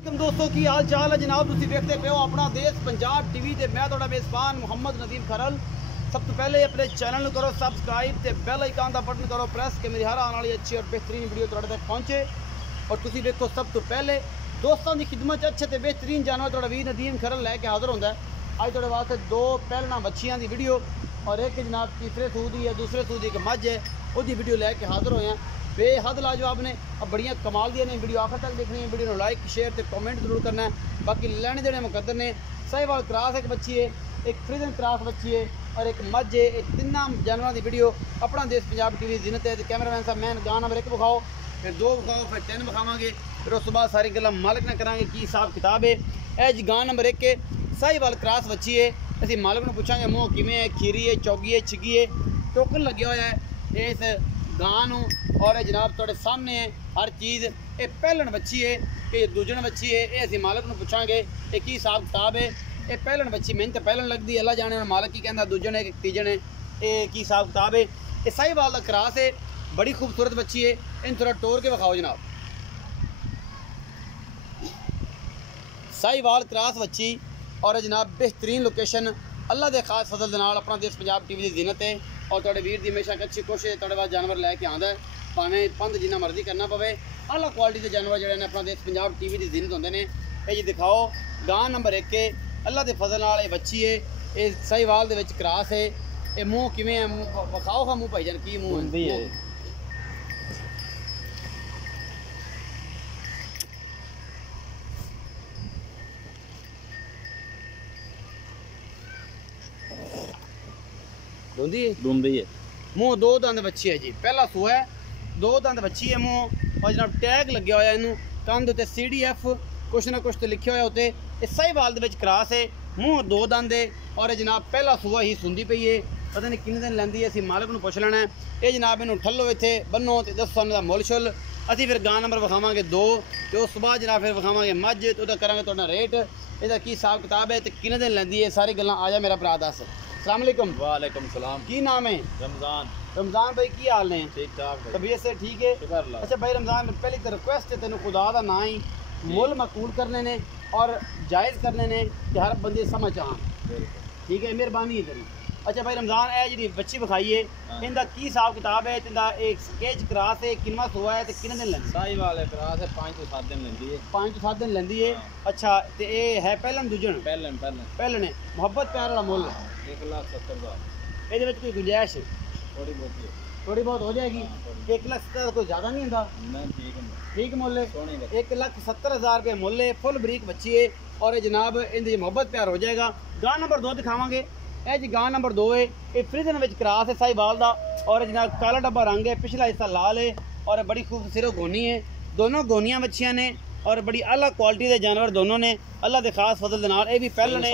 दोस्तों की हाल चाल है जनाब। तुम देखते पे हो अपना देश पंजाब टीवी ते मैं थोड़ा मेज़बान मोहम्मद नदीम खरल। सब तो पहले अपने चैनल को करो सबसक्राइब ते बेल आइकन का बटन करो प्रेस कि मेरी हर आने वाली अच्छी और बेहतरीन वीडियो तुहाडे तक पहुँचे। और तुम देखो सब तो पहले दोस्तों की खिदमत अच्छे तो बेहतरीन जानवर थोड़ा वीर नदीम खरल लैके हाजिर होंगे। अज थोड़े वास्ते दो पहलना बच्चियां की वीडियो और एक जनाब तीसरे सूद की है दूसरे सूद की एक मझ है उसकी वीडियो लैके हाजिर होए हैं। बेहद लाजवाब ने अब बड़ियाँ कमाल दिया ने। वीडियो आखिर तक देखनी है, वीडियो लाइक शेयर तो कमेंट जरूर करना है। बाकी लेने देने मुकद्दर ने। साहिवाल क्रॉस एक बच्ची है, एक फ्रीजन क्रॉस बच्ची है और एक मझ है। एक तिना जानवरों की वीडियो अपना देश पंजाब टीवी जिन्नत है। कैमरामैन साहब मैन गाँव नंबर 1 विखाओ, फिर 2 विखाओ, फिर 3 विखावे, फिर उस बाद सारी गल्लां मालिक ना करांगे की हिसाब किताब है। यह जी गाँव नंबर 1 है, साहिवाल क्रॉस बच्ची है। असीं मालिक को पूछांगे मूँह किवें है, खीरी है, चौगी है, छिगी है, टोकन लग्या होया है इस गां और जनाब थोड़े सामने है हर चीज़। ये पहलन बच्ची है कि दूजन बच्ची है, ये असीं मालिक को पूछांगे ये की हिसाब किताब है। ये पहलन बच्ची मैंने तो पहलन लगती है, अल्लाह जाने मालिक की कहता दूजन है तीजन है, ये की हिसाब किताब है। ये साहिवाल का क्रॉस है, बड़ी खूबसूरत बच्ची है। इन थोड़ा टोर के विखाओ जनाब। साहिवाल क्रॉस बच्ची और जनाब बेहतरीन लोकेशन अल्लाह के खास फजल दे नाल अपना देश पंजाब टीवी की जिन्नत है। और थोड़े वीर की हमेशा अच्छी कोशिश थोड़े बाद जानवर लैके आंदा है, भावें पंध जिन्ना मर्जी करना पवे। आला क्वालिटी के जानवर जोड़े ने अपना देश पंजाब टीवी की जिन्नत होंगे ने। ये जी दिखाओ गां नंबर 1 है, अल्लाह के फजल नाल ये बच्ची है। ये साहिवाल दे विच क्रॉस है। ये मूँह किवें है, विखाओ खा मूँह भाईजान की मूँह है। दूंदी है। मूँह 2 दंद बच्ची है जी, पहला सूआ है, 2 दंद बच्ची है मूँह। और जनाब टैग लग्या होया इनू कंध उत्ते CDF कुछ ना कुछ तो लिखे होया उत्ते। इस साहिवाल दे विच क्रॉस है, मूँह 2 दंद है और जनाब पहला सूआ ही सुंदी पई है। पता नहीं किन्ने दिन लैंदी है, असीं मालिक नूं पुछ लेना है। ये जनाब इनू ठल्लो इत्थे बन्नो ते दसो इन्हां दा मुल शुल। असीं फिर गां नंबर विखावांगे 2 ते उस बाद जनाब फिर विखावांगे मझ ते उहदा करांगे तुहाडा रेट, इहदा की हिसाब किताब है ते किन्ने दिन लैंदी है, सारी गल्लां आ जा मेरा भरा दस। अस्सलाम वालेकुम। वालेकुम सलाम। की नाम है? रमजान। रमजान भाई की हाल ने? ठीक ठाक भाई, तबीयत से ठीक है? शुक्र अल्लाह। अच्छा भाई रमजान पहली तो रिक्वेस्ट है तेन खुदा का ना ही मुल मकबूल करने ने और जायज़ करने ने कि हर बंदे समझ आन, ठीक है, मेहरबानी है तेरी। अच्छा भाई रमजान ए जी बच्ची विखाई है, इनका की हिसाब किताब है? इनका एक स्केच क्रॉस है, किन्ना सोआ है, किन्ने दिन लैंदी? साहिवाल क्रॉस है, 5 तो 7 दिन लेंदी है। 5 तो 7 दिन लैंदी है। अच्छा तो ये है पहलन दूजन? पहलन है। मुहब्बत प्यार वाला मुल 1,70,000। ये कोई गुंजाइश है? थोड़ी बहुत हो जाएगी। 1,70,000 कोई ज़्यादा नहीं होता, ठीक मुल है। 1,70,000 रुपये मुल है, फुल बरीक बच्ची है और जनाब इनकी मोहब्बत प्यार हो जाएगा। गां नंबर 2 दिखावांगे। यह जी गां नंबर 2 है, ये फ्रीजन में क्रॉस है साहिवाल का और जनाब काला डब्बा रंग है, पिछला हिस्सा लाल है और बड़ी खूबसूरत गोनी है। दोनों गोनियां बच्चियां ने और बड़ी अला क्वालिटी के जानवर दोनों ने अल्लाह के खास फजल दे नाल। ये भी पहले ने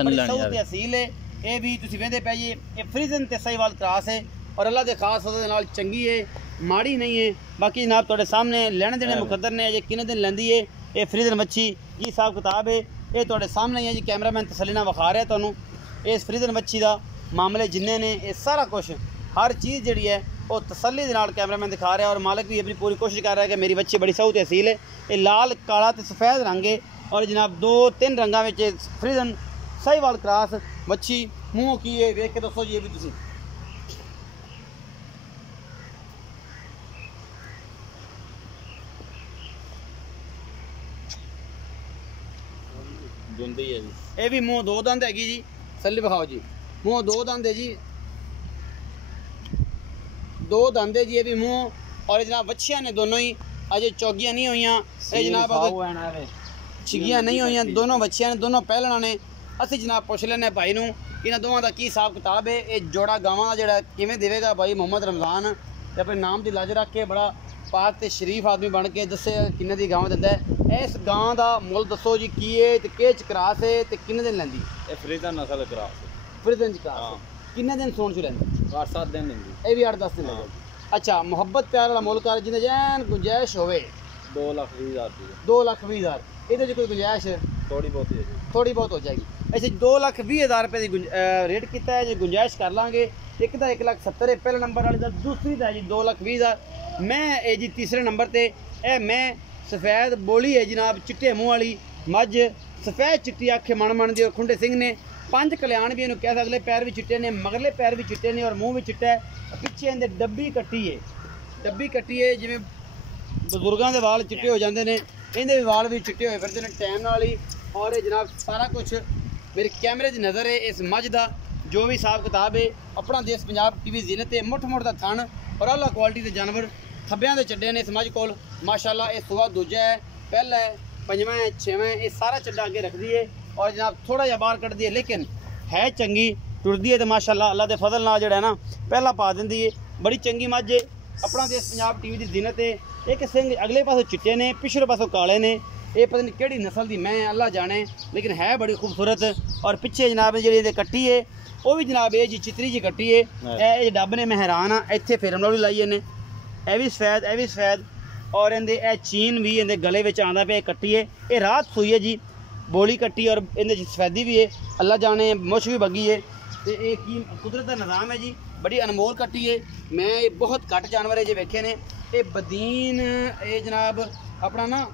बड़ी असील है। ये भी तुसीं वेंदे पे जी, ये फ्रीजन ते साहिवाल क्रॉस है और अल्लाह के खास फजल दे नाल चंगी है, माड़ी नहीं है। बाकी जनाब तुहाडे सामने लेने देने मुकद्दर ने। जे किन्ने दिन लैंदी है ये फ्रीजन बच्ची, की हिसाब किताब है ये तुहाडे सामने ही है जी। कैमरामैन तसल्ली नाल विखा रहा तुहानूं इस फ्रीजन बच्ची का मामले जिन्ने ने, ये सारा कुछ हर चीज़ जी है वो तसल्ली दे नाल कैमरामैन दिखा रहा है। और मालिक भी अपनी पूरी कोशिश कर रहा है कि मेरी बच्ची बड़ी सऊत असील है। ये लाल काला तो सफ़ेद रंग है और जनाब 2-3 रंगा में फ्रीजन साहिवाल क्रॉस बच्ची मूँह की है, वेख के दसो जी। ये भी तुसीं दूंदी है जी। ये भी मूँह 2 दंद हैगी जी, सल्ली विखाओ जी। मूँह 2 दंद है जी, 2 दंद है जी। ये भी मूँह और जनाब बच्चियां ने दोनों ही अजे चौगियां नहीं हुई, ये जनाब छिगियां नहीं हुई, दोनों बच्चियां ने, दोनों पहलना ने। असी जनाब पुछ लेने भाई नूं इन्हां दोवां दा की हिसाब किताब है। ये जोड़ा गावां दा जेड़ा किवें देवेगा भाई मोहम्मद रमजान ते अपने नाम की लाज रख के बड़ा पाक ते शरीफ आदमी बन के दसे किन्ने दी गावां दिंदा है। इस गां दा मुल दसो जी की है ते केच क्रॉस है ते किन्ने दिन लैंदी? ये फ्रीजन नस्ल क्रॉस है। फ्रीजन क्रॉस किन्ने दिन सोन च लैंदी? 8-7 दिन लेंदी। ये भी 8-10 दिन लगे। अच्छा मोहब्बत प्यार वाला मुल कर जिन्हें जैन गुंजाइश होवे 2,20,000 रुपये। 2,20,000 ये कोई गुंजाइश है? थोड़ी बहुत हो जाएगी। ऐसे 2,20,000 रुपये की रेट किया है जी, गुंजाइश कर लाँगे। एक तो 1,70,000 पहले नंबर वाले का, दूसरी का जी 2,20,000। मैं जी तीसरे नंबर पर मैं सफेद बोली है जनाब, चिट्टे मुँह वाली मझ, सफेद चिट्टी अख मन दी और खुंडे सिंह ने, 5 कल्याण भी इन्हों कह, अगले पैर भी चिट्टे ने, मगरले पैर भी चिट्टे ने और मुँह भी चिट्टा है। पिछे इनके डब्बी कट्टी है जिमें बजुर्गों के वाल चिट्टे हो जाते हैं, इन्हें भी वाल भी चिट्टे हुए फिरते हैं टाइम नाल ही। और ये जनाब सारा कुछ मेरे कैमरे की नज़र है इस मझ का, जो भी हिसाब किताब है। अपना देश पंजाब टीवी ज़ीनत है, मुठ मुठ का थन और आला क्वालिटी के जानवर थब्बियां दे चड्डे ने इस मझ कोल माशाल्लाह। ये सुआ दूजा है, पहला है, पंजवां है, छेवां है, ये सारा चड्डा अगे रख दी है और जनाब थोड़ा जहा बाहर कट दी है, लेकिन है चंगी, टुरदी है तो माशाल्लाह अल्लाह के फजल नाल जिहड़ा है ना पहला पा देंदी है। बड़ी चंगी मझ है, अपना देश पंजाब टीवी की ज़ीनत है। एक सिंह अगले पासों चिट्टे ने, पिछले पासों काले ने, ये पता नहीं केड़ी नस्ल की मैं अल्लाह जाने, लेकिन है बड़ी खूबसूरत। और पिछे जनाब जी कट्टी है वो भी जनाब ये जी चितरी जी कट्टी है, ये डब ने मैं हैरान हाँ, इतने फेरम लौड़ी लाइए ने, यह भी सफेद और इनके ए चीन भी इनके गले में आता पे कट्टी है। ये रात सूई है जी, बोली कट्टी और इनके सफेदी भी है, अल्लाह जाने मुछ भी बगी है। तो ये की कुदरत का निज़ाम है जी, बड़ी अनमोल कट्टी है। मैं बहुत घट जानवर है जो वेखे ने, ये बदीन ये जनाब अपना ना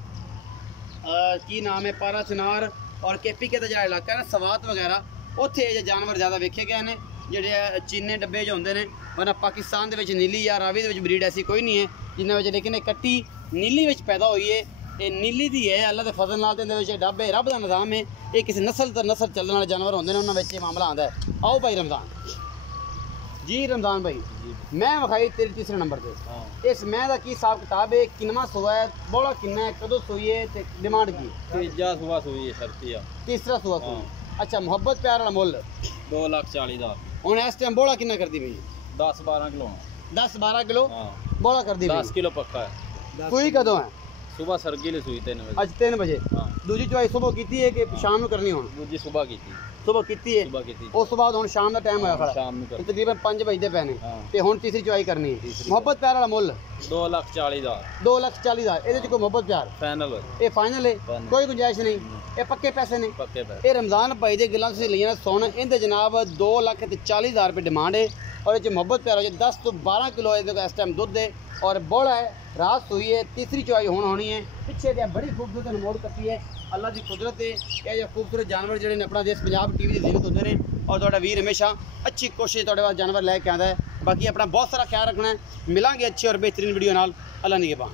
की नाम है पारा चनार और केपी के जो इलाका है ना सवात वगैरह, उत्थे ये जानवर ज़्यादा वेखे गए हैं जोड़े चीने डब्बे जो होंगे ने। वरना पाकिस्तान के नीली या रावी के ब्रीड ऐसी कोई नहीं है जिन्होंने, लेकिन ये कट्टी नीली में पैदा हुई है, ये नीली दी है अल्लाह के फजल नाल। डब है, रब का निज़ाम है, ये किसी नस्ल तर नस्ल चलने वाले जानवर होंगे ने, उन्होंने मामला आता है। आओ भाई रमज़ान जी, रमज़ान भाई मैं विखाई तेरे तीसरे नंबर पर, इस मैं का की हिसाब किताब है, किनवा सुआ है, बोला किन्ना है, कदों सूई है, डिमांड की? तीजा सुबह सुई है शर्ती आ, तीसरा सुआ सूई। अच्छा, मुहब्बत प्यार वाला मुल 2,40,000 हूँ इस टाइम बोला किन्ना कर दी भाई? 10-12 किलो 10-12 किलो बोला कर दी? 10 किलो पक्का है। सूई कदों है? सुबह सरगी ले सूई 3 बजे। अच्छा 3 बजे। दूजी चवाई सुबह की है कि शाम में करनी हो? दूजी सुबह की सुबह की है, उस बाद हम शाम का टाइम होया खड़ा, शाम में तकरीबन 5 बजते पे ने, ते हुण तीसरी चवाई करनी है। मुहब्बत प्यार वाला मुल 2,40,000 2,40,000। ये कोई मुहब्बत प्यार फाइनल ये फाइनल है, कोई गुंजाइश नहीं, ये पक्के पैसे ने, पक्के पैसे। ये रमज़ान भाई के गिलां से लिया सुन, इनके जनाब 2,40,000 रुपये डिमांड है। और ये मुहब्बत प्यार हो 10 तो 12 किलो इस टाइम दुध है और बोला है, रात हुई है, तीसरी चवाई होनी है। पिछे क्या बड़ी खूबसूरत अनमोल कट्टी है, अल्लाह की कुदरत है। यह खूबसूरत जानवर जो अपना देश पंजाब टीवी की ज़ीनत होते हैं और तुहाडा वीर हमेशा अच्छी कोशिश तुहाडे वास्ते जानवर लैके आता है। बाकी अपना बहुत सारा ख्याल रखना है, मिलांगे अच्छी और बेहतरीन वीडियो नाल। अल्लाह निगहबान।